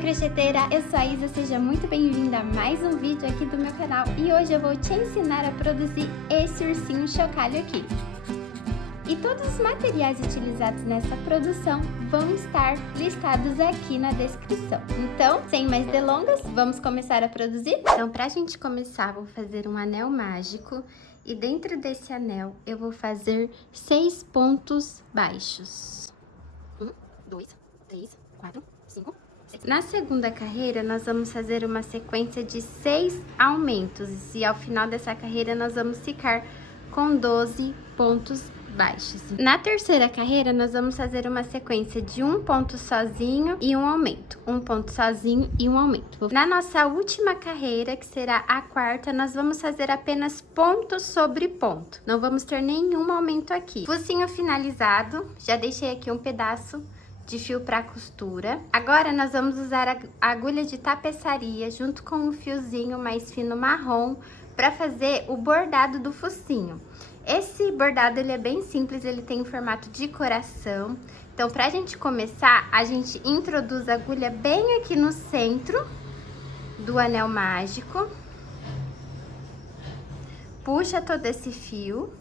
crocheteira, eu sou a Isa, seja muito bem-vinda a mais um vídeo aqui do meu canal e hoje eu vou te ensinar a produzir esse ursinho chocalho aqui. E todos os materiais utilizados nessa produção vão estar listados aqui na descrição. Então, sem mais delongas, vamos começar a produzir? Então, pra gente começar, vou fazer um anel mágico e dentro desse anel eu vou fazer 6 pontos baixos. 1, 2, 3, 4, 5... Na segunda carreira, nós vamos fazer uma sequência de 6 aumentos e ao final dessa carreira nós vamos ficar com 12 pontos baixos. Na terceira carreira, nós vamos fazer uma sequência de um ponto sozinho e um aumento, um ponto sozinho e um aumento. Na nossa última carreira, que será a quarta, nós vamos fazer apenas ponto sobre ponto. Não vamos ter nenhum aumento aqui. Focinho finalizado, já deixei aqui um pedaço de fio para costura. Agora nós vamos usar a agulha de tapeçaria junto com um fiozinho mais fino marrom para fazer o bordado do focinho. Esse bordado ele é bem simples, ele tem formato de coração. Então, para a gente começar, a gente introduz a agulha bem aqui no centro do anel mágico. Puxa todo esse fio.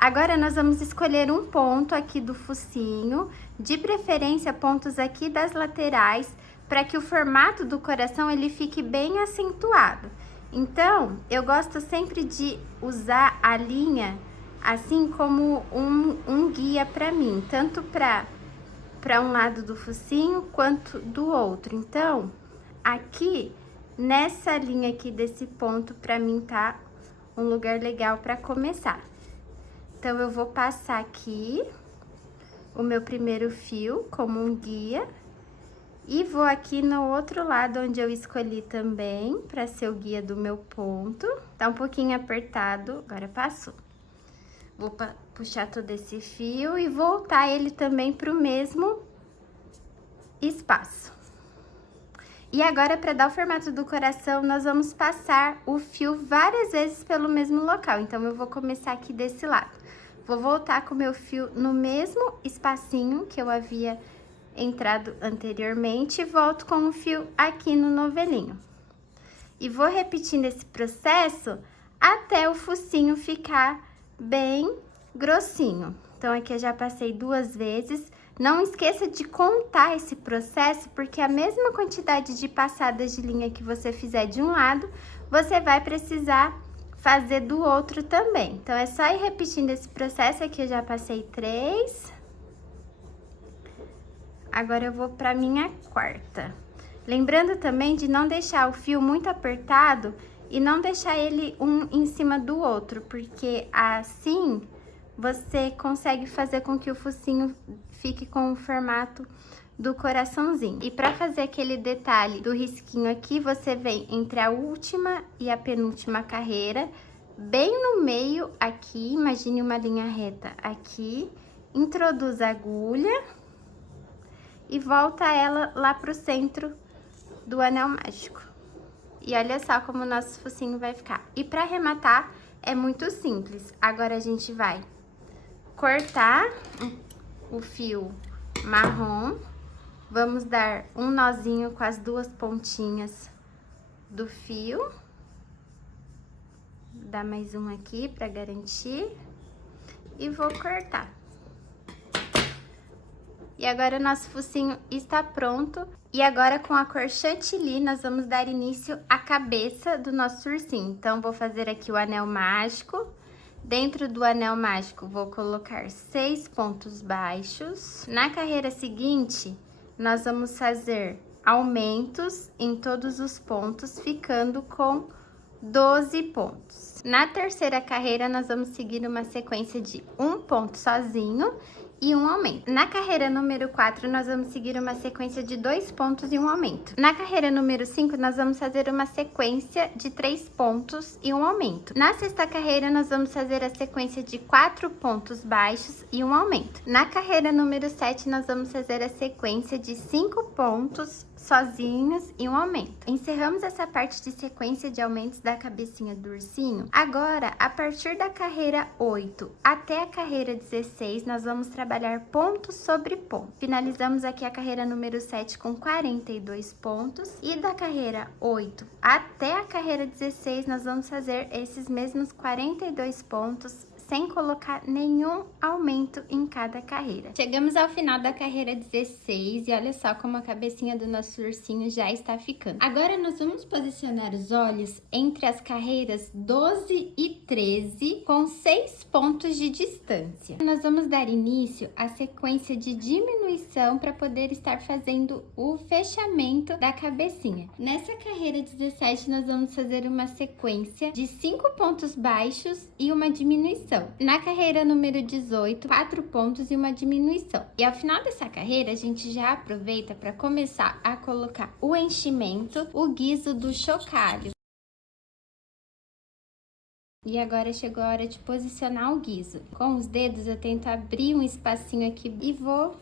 Agora, nós vamos escolher um ponto aqui do focinho, de preferência pontos aqui das laterais, para que o formato do coração ele fique bem acentuado. Então, eu gosto sempre de usar a linha assim como um guia para mim, tanto para um lado do focinho quanto do outro. Então, aqui, nessa linha aqui desse ponto, para mim tá um lugar legal para começar. Então, eu vou passar aqui o meu primeiro fio como um guia e vou aqui no outro lado onde eu escolhi também para ser o guia do meu ponto. Tá um pouquinho apertado, agora passou. Vou puxar todo esse fio e voltar ele também para o mesmo espaço. E agora, para dar o formato do coração, nós vamos passar o fio várias vezes pelo mesmo local. Então, eu vou começar aqui desse lado. Vou voltar com o meu fio no mesmo espacinho que eu havia entrado anteriormente e volto com o fio aqui no novelinho. E vou repetindo esse processo até o focinho ficar bem grossinho. Então, aqui eu já passei 2 vezes. Não esqueça de contar esse processo, porque a mesma quantidade de passadas de linha que você fizer de um lado, você vai precisar fazer do outro também. Então, é só ir repetindo esse processo. Aqui eu já passei 3. Agora, eu vou para minha quarta. Lembrando também de não deixar o fio muito apertado e não deixar ele um em cima do outro, porque assim você consegue fazer com que o focinho fique com o formato do coraçãozinho. E para fazer aquele detalhe do risquinho aqui, você vem entre a última e a penúltima carreira, bem no meio aqui, imagine uma linha reta aqui, introduz a agulha e volta ela lá pro centro do anel mágico. E olha só como o nosso focinho vai ficar. E para arrematar, é muito simples. Agora, a gente vai cortar o fio marrom. Vamos dar um nozinho com as 2 pontinhas do fio. Dá mais um aqui para garantir. E vou cortar. E agora o nosso focinho está pronto. E agora com a cor chantilly nós vamos dar início à cabeça do nosso ursinho. Então, vou fazer aqui o anel mágico. Dentro do anel mágico, vou colocar 6 pontos baixos. Na carreira seguinte, nós vamos fazer aumentos em todos os pontos, ficando com 12 pontos. Na terceira carreira, nós vamos seguir uma sequência de um ponto sozinho e um aumento. Na carreira número 4, nós vamos seguir uma sequência de 2 pontos e um aumento. Na carreira número 5, nós vamos fazer uma sequência de 3 pontos e um aumento. Na sexta carreira, nós vamos fazer a sequência de 4 pontos baixos e um aumento. Na carreira número 7, nós vamos fazer a sequência de 5 pontos sozinhos e um aumento. Encerramos essa parte de sequência de aumentos da cabecinha do ursinho. Agora, a partir da carreira 8 até a carreira 16, nós vamos trabalhar ponto sobre ponto. Finalizamos aqui a carreira número 7 com 42 pontos. E da carreira 8 até a carreira 16, nós vamos fazer esses mesmos 42 pontos, sem colocar nenhum aumento em cada carreira. Chegamos ao final da carreira 16 e olha só como a cabecinha do nosso ursinho já está ficando. Agora nós vamos posicionar os olhos entre as carreiras 12 e 13 com 6 pontos de distância. Nós vamos dar início à sequência de diminuição para poder estar fazendo o fechamento da cabecinha. Nessa carreira 17 nós vamos fazer uma sequência de 5 pontos baixos e uma diminuição. Na carreira número 18, 4 pontos e uma diminuição. E ao final dessa carreira, a gente já aproveita para começar a colocar o enchimento, o guiso do chocalho. E agora chegou a hora de posicionar o guiso. Com os dedos eu tento abrir um espacinho aqui e vou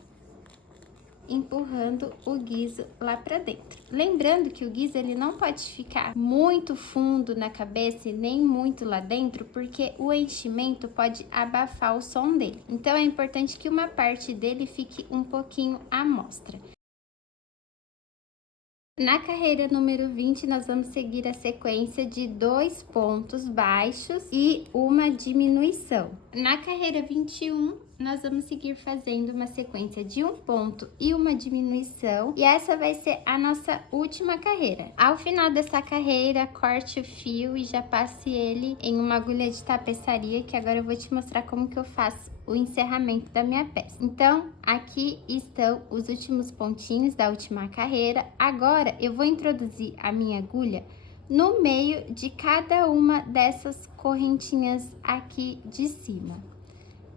empurrando o guiso lá pra dentro. Lembrando que o guiso ele não pode ficar muito fundo na cabeça e nem muito lá dentro, porque o enchimento pode abafar o som dele. Então é importante que uma parte dele fique um pouquinho à mostra. Na carreira número 20, nós vamos seguir a sequência de 2 pontos baixos e uma diminuição. Na carreira 21, nós vamos seguir fazendo uma sequência de 1 ponto e uma diminuição. E essa vai ser a nossa última carreira. Ao final dessa carreira, corte o fio e já passe ele em uma agulha de tapeçaria, que agora eu vou te mostrar como que eu faço o encerramento da minha peça. Então, aqui estão os últimos pontinhos da última carreira. Agora, eu vou introduzir a minha agulha no meio de cada uma dessas correntinhas aqui de cima.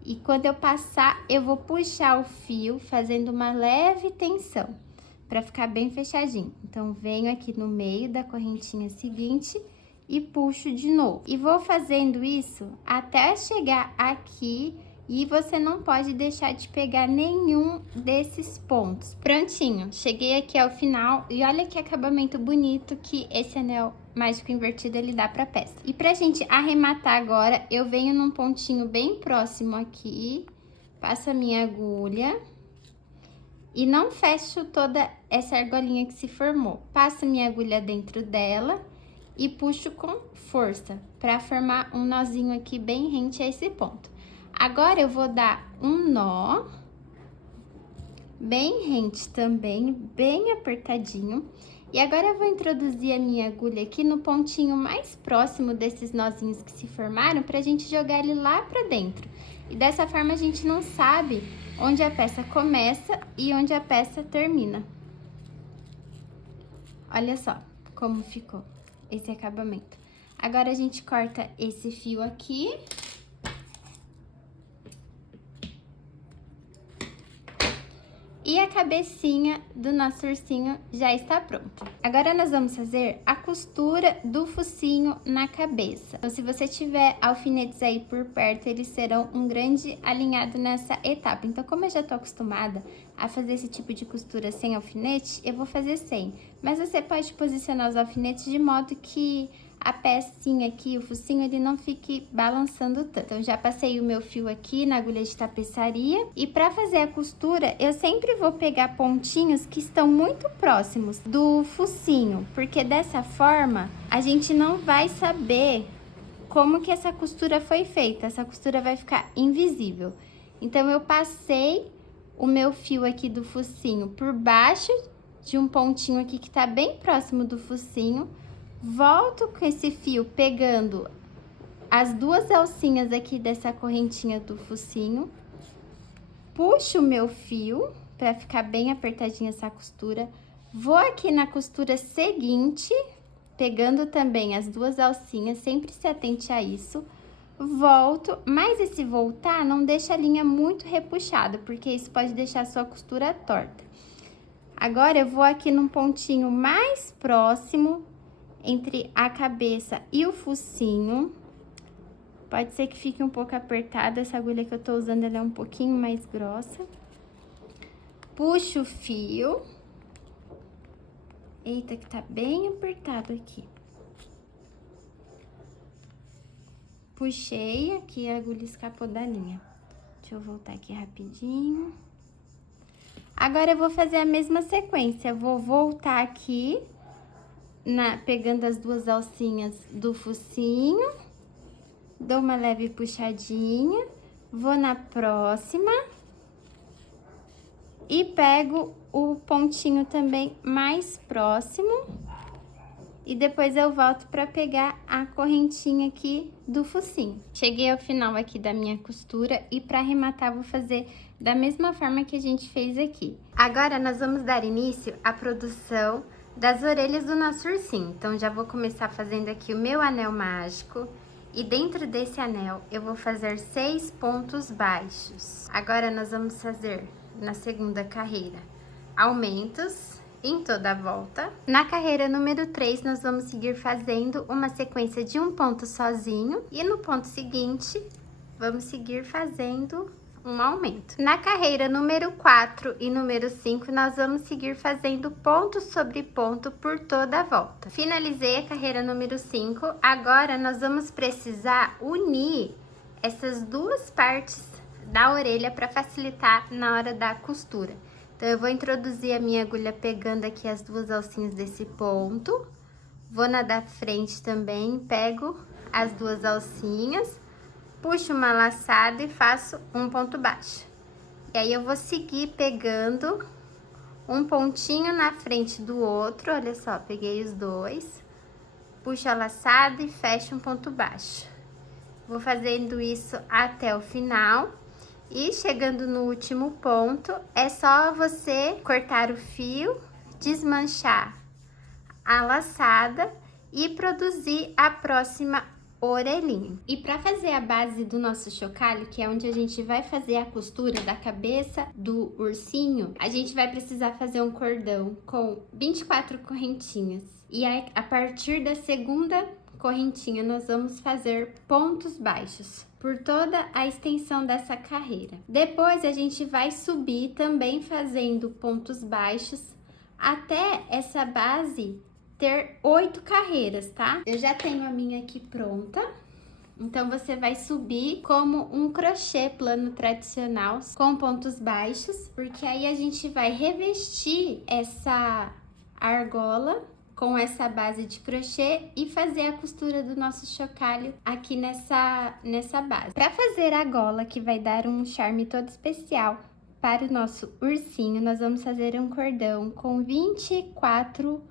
E quando eu passar, eu vou puxar o fio fazendo uma leve tensão, para ficar bem fechadinho. Então, venho aqui no meio da correntinha seguinte e puxo de novo. E vou fazendo isso até chegar aqui. E você não pode deixar de pegar nenhum desses pontos. Prontinho, cheguei aqui ao final e olha que acabamento bonito que esse anel mágico invertido ele dá pra peça. E pra gente arrematar agora, eu venho num pontinho bem próximo aqui, passo a minha agulha e não fecho toda essa argolinha que se formou. Passo minha agulha dentro dela e puxo com força pra formar um nozinho aqui bem rente a esse ponto. Agora, eu vou dar um nó, bem rente também, bem apertadinho. E agora, eu vou introduzir a minha agulha aqui no pontinho mais próximo desses nozinhos que se formaram, pra gente jogar ele lá pra dentro. E dessa forma, a gente não sabe onde a peça começa e onde a peça termina. Olha só como ficou esse acabamento. Agora, a gente corta esse fio aqui. E a cabecinha do nosso ursinho já está pronta. Agora, nós vamos fazer a costura do focinho na cabeça. Então, se você tiver alfinetes aí por perto, eles serão um grande alinhado nessa etapa. Então, como eu já tô acostumada a fazer esse tipo de costura sem alfinete, eu vou fazer sem. Mas você pode posicionar os alfinetes de modo que a pecinha aqui, o focinho, ele não fique balançando tanto. Então, já passei o meu fio aqui na agulha de tapeçaria. E para fazer a costura, eu sempre vou pegar pontinhos que estão muito próximos do focinho, porque dessa forma, a gente não vai saber como que essa costura foi feita. Essa costura vai ficar invisível. Então, eu passei o meu fio aqui do focinho por baixo de um pontinho aqui que tá bem próximo do focinho. Volto com esse fio pegando as 2 alcinhas aqui dessa correntinha do focinho. Puxo o meu fio para ficar bem apertadinha essa costura. Vou aqui na costura seguinte, pegando também as 2 alcinhas, sempre se atente a isso. Volto, mas esse voltar não deixa a linha muito repuxada, porque isso pode deixar a sua costura torta. Agora, eu vou aqui num pontinho mais próximo entre a cabeça e o focinho. Pode ser que fique um pouco apertada, essa agulha que eu tô usando, ela é um pouquinho mais grossa. Puxo o fio. Eita, que tá bem apertado aqui. Puxei aqui, a agulha escapou da linha. Deixa eu voltar aqui rapidinho. Agora eu vou fazer a mesma sequência. Eu vou voltar aqui, pegando as duas alcinhas do focinho. Dou uma leve puxadinha. Vou na próxima. E pego o pontinho também mais próximo. E depois eu volto pra pegar a correntinha aqui do focinho. Cheguei ao final aqui da minha costura e pra arrematar vou fazer da mesma forma que a gente fez aqui. Agora nós vamos dar início à produção das orelhas do nosso ursinho. Então já vou começar fazendo aqui o meu anel mágico. E dentro desse anel eu vou fazer 6 pontos baixos. Agora nós vamos fazer na segunda carreira aumentos em toda a volta. Na carreira número 3, nós vamos seguir fazendo uma sequência de um ponto sozinho. E no ponto seguinte, vamos seguir fazendo um aumento. Na carreira número 4 e número 5, nós vamos seguir fazendo ponto sobre ponto por toda a volta. Finalizei a carreira número 5. Agora, nós vamos precisar unir essas duas partes da orelha para facilitar na hora da costura. Então, eu vou introduzir a minha agulha pegando aqui as duas alcinhas desse ponto. Vou na da frente também, pego as duas alcinhas, puxo uma laçada e faço um ponto baixo. E aí, eu vou seguir pegando um pontinho na frente do outro, olha só, peguei os dois. Puxo a laçada e fecho um ponto baixo. Vou fazendo isso até o final. E chegando no último ponto, é só você cortar o fio, desmanchar a laçada e produzir a próxima orelhinha. E para fazer a base do nosso chocalho, que é onde a gente vai fazer a costura da cabeça do ursinho, a gente vai precisar fazer um cordão com 24 correntinhas. E a partir da segunda correntinha, nós vamos fazer pontos baixos por toda a extensão dessa carreira. Depois, a gente vai subir também fazendo pontos baixos até essa base ter 8 carreiras, tá? Eu já tenho a minha aqui pronta. Então, você vai subir como um crochê plano tradicional com pontos baixos, porque aí a gente vai revestir essa argola com essa base de crochê e fazer a costura do nosso chocalho aqui nessa base. Para fazer a gola, que vai dar um charme todo especial para o nosso ursinho, nós vamos fazer um cordão com 24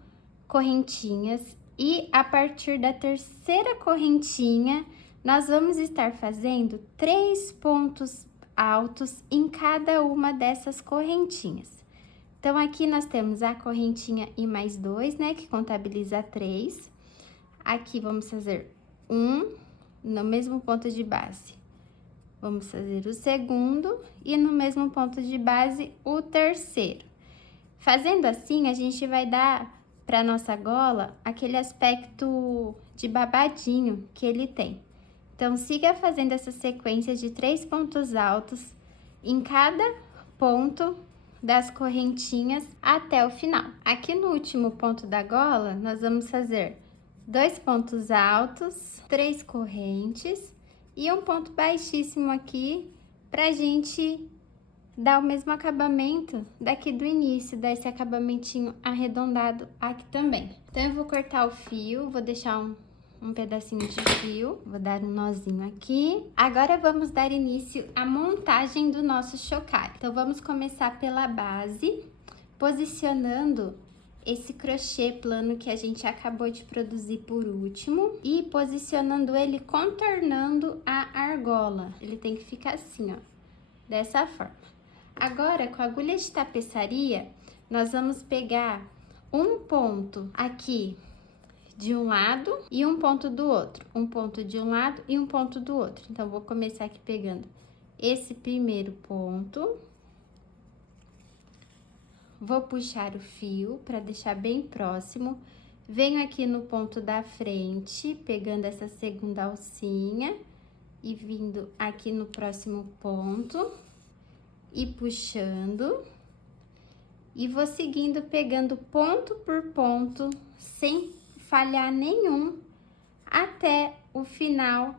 correntinhas e a partir da terceira correntinha, nós vamos estar fazendo 3 pontos altos em cada uma dessas correntinhas. Então, aqui nós temos a correntinha e mais 2, né, que contabiliza 3. Aqui, vamos fazer no mesmo ponto de base. Vamos fazer o segundo e no mesmo ponto de base, o terceiro. Fazendo assim, a gente vai dar para nossa gola aquele aspecto de babadinho que ele tem. Então, siga fazendo essa sequência de 3 pontos altos em cada ponto das correntinhas até o final. Aqui no último ponto da gola, nós vamos fazer 2 pontos altos, 3 correntes e um ponto baixíssimo aqui pra gente dar o mesmo acabamento daqui do início, desse acabamentinho arredondado aqui também. Então, eu vou cortar o fio, vou deixar um pedacinho de fio, vou dar um nozinho aqui. Agora, vamos dar início à montagem do nosso chocalho. Então, vamos começar pela base, posicionando esse crochê plano que a gente acabou de produzir por último e posicionando ele contornando a argola. Ele tem que ficar assim, ó, dessa forma. Agora, com a agulha de tapeçaria, nós vamos pegar um ponto aqui de um lado e um ponto do outro. Um ponto de um lado e um ponto do outro. Então, vou começar aqui pegando esse primeiro ponto. Vou puxar o fio para deixar bem próximo. Venho aqui no ponto da frente, pegando essa segunda alcinha e vindo aqui no próximo ponto e puxando. e vou seguindo, pegando ponto por ponto, sem falhar nenhum, até o final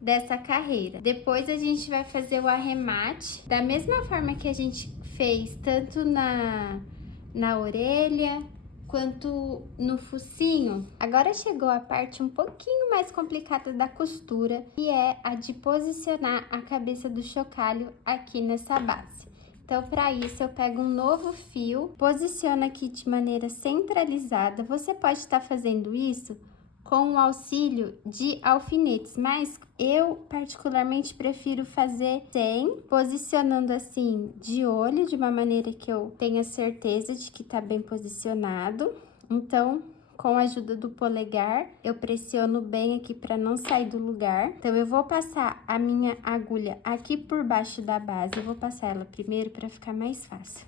dessa carreira. Depois a gente vai fazer o arremate, da mesma forma que a gente fez, tanto na orelha, quanto no focinho. Agora chegou a parte um pouquinho mais complicada da costura, que é a de posicionar a cabeça do chocalho aqui nessa base. Então, para isso, eu pego um novo fio, posiciono aqui de maneira centralizada. Você pode estar fazendo isso com o auxílio de alfinetes, mas eu particularmente prefiro fazer sem, posicionando assim de olho, de uma maneira que eu tenha certeza de que tá bem posicionado. Então, com a ajuda do polegar, eu pressiono bem aqui para não sair do lugar. Então, eu vou passar a minha agulha aqui por baixo da base, eu vou passar ela primeiro para ficar mais fácil.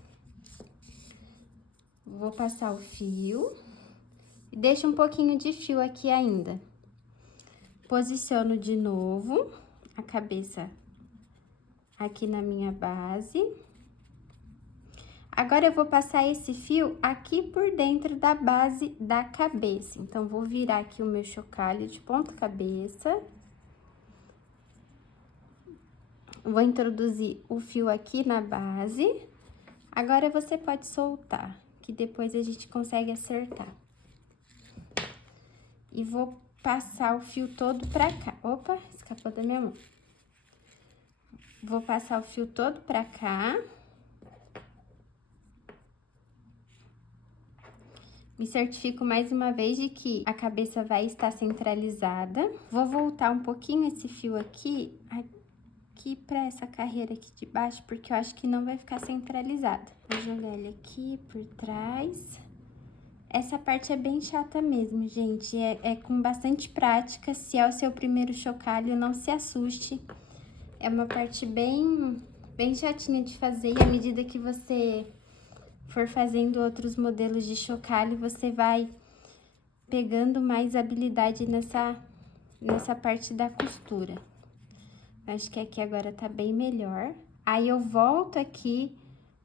Vou passar o fio. Deixa um pouquinho de fio aqui ainda. Posiciono de novo a cabeça aqui na minha base. Agora, eu vou passar esse fio aqui por dentro da base da cabeça. Então, vou virar aqui o meu chocalho de ponta cabeça. Vou introduzir o fio aqui na base. Agora, você pode soltar, que depois a gente consegue acertar. E vou passar o fio todo pra cá. Opa, escapou da minha mão. Vou passar o fio todo pra cá. Me certifico mais uma vez de que a cabeça vai estar centralizada. Vou voltar um pouquinho esse fio aqui pra essa carreira aqui de baixo, porque eu acho que não vai ficar centralizado. Vou jogar ele aqui por trás. Essa parte é bem chata mesmo, gente. É com bastante prática. Se é o seu primeiro chocalho, não se assuste. É uma parte bem chatinha de fazer. E à medida que você for fazendo outros modelos de chocalho, você vai pegando mais habilidade nessa parte da costura. Acho que aqui agora tá bem melhor. Aí, eu volto aqui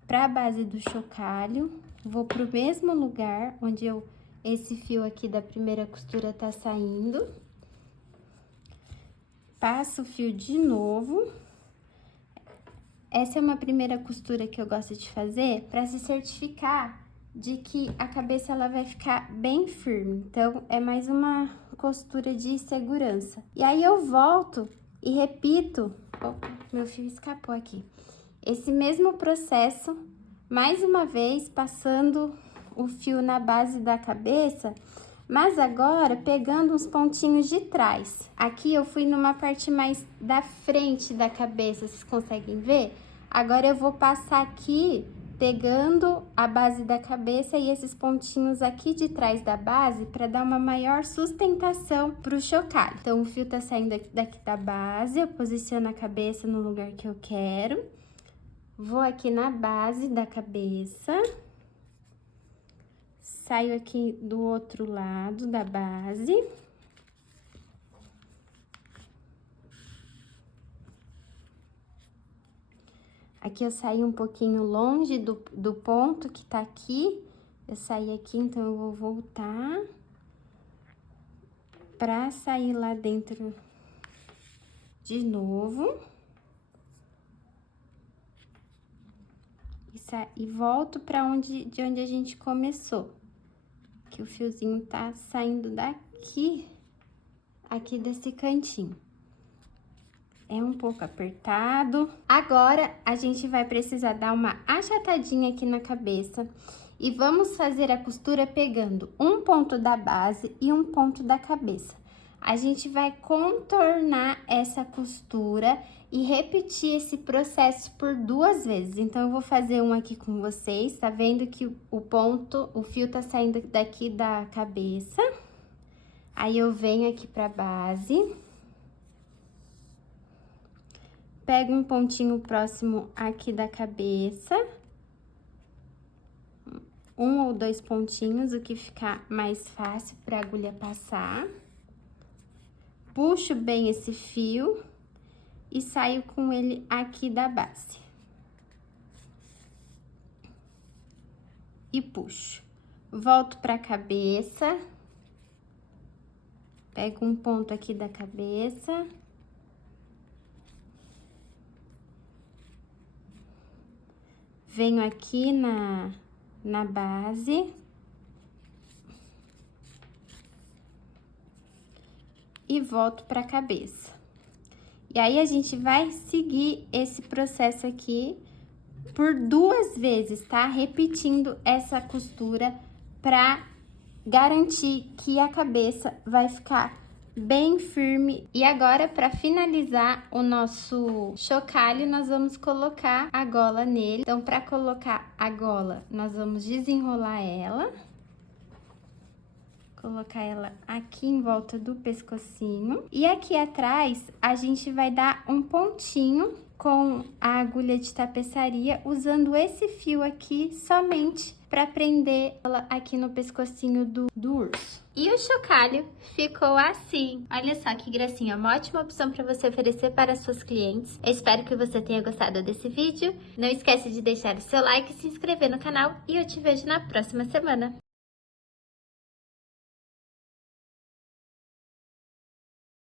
pra base do chocalho. Vou pro mesmo lugar onde esse fio aqui da primeira costura tá saindo. Passo o fio de novo. Essa é uma primeira costura que eu gosto de fazer para se certificar de que a cabeça ela vai ficar bem firme. Então, é mais uma costura de segurança. E aí, eu volto e repito... Opa, meu fio escapou aqui. Esse mesmo processo... Mais uma vez, passando o fio na base da cabeça, mas agora pegando uns pontinhos de trás. Aqui eu fui numa parte mais da frente da cabeça, vocês conseguem ver? Agora eu vou passar aqui, pegando a base da cabeça e esses pontinhos aqui de trás da base, para dar uma maior sustentação pro chocalho. Então, o fio tá saindo daqui da base, eu posiciono a cabeça no lugar que eu quero. Vou aqui na base da cabeça, saio aqui do outro lado da base. Aqui eu saí um pouquinho longe do ponto que tá aqui, eu saí aqui, então eu vou voltar pra sair lá dentro de novo. E volto pra de onde a gente começou, que o fiozinho tá saindo daqui, aqui desse cantinho. É um pouco apertado. Agora, a gente vai precisar dar uma achatadinha aqui na cabeça e vamos fazer a costura pegando um ponto da base e um ponto da cabeça. A gente vai contornar essa costura e repetir esse processo por 2 vezes. Então, eu vou fazer um aqui com vocês, tá vendo que o fio tá saindo daqui da cabeça. Aí, eu venho aqui pra base. Pego um pontinho próximo aqui da cabeça. 1 ou 2 pontinhos, o que ficar mais fácil pra agulha passar. Puxo bem esse fio e saio com ele aqui da base. e puxo. Volto pra cabeça. Pego um ponto aqui da cabeça. Venho aqui na base. E volto pra cabeça. E aí, a gente vai seguir esse processo aqui por 2 vezes, tá? Repetindo essa costura pra garantir que a cabeça vai ficar bem firme. E agora, pra finalizar o nosso chocalho, nós vamos colocar a gola nele. Então, pra colocar a gola, nós vamos desenrolar ela. Colocar ela aqui em volta do pescocinho. E aqui atrás, a gente vai dar um pontinho com a agulha de tapeçaria, usando esse fio aqui somente para prender ela aqui no pescocinho do urso. E o chocalho ficou assim. Olha só que gracinha, uma ótima opção para você oferecer para suas clientes. Eu espero que você tenha gostado desse vídeo. Não esquece de deixar o seu like, se inscrever no canal e eu te vejo na próxima semana.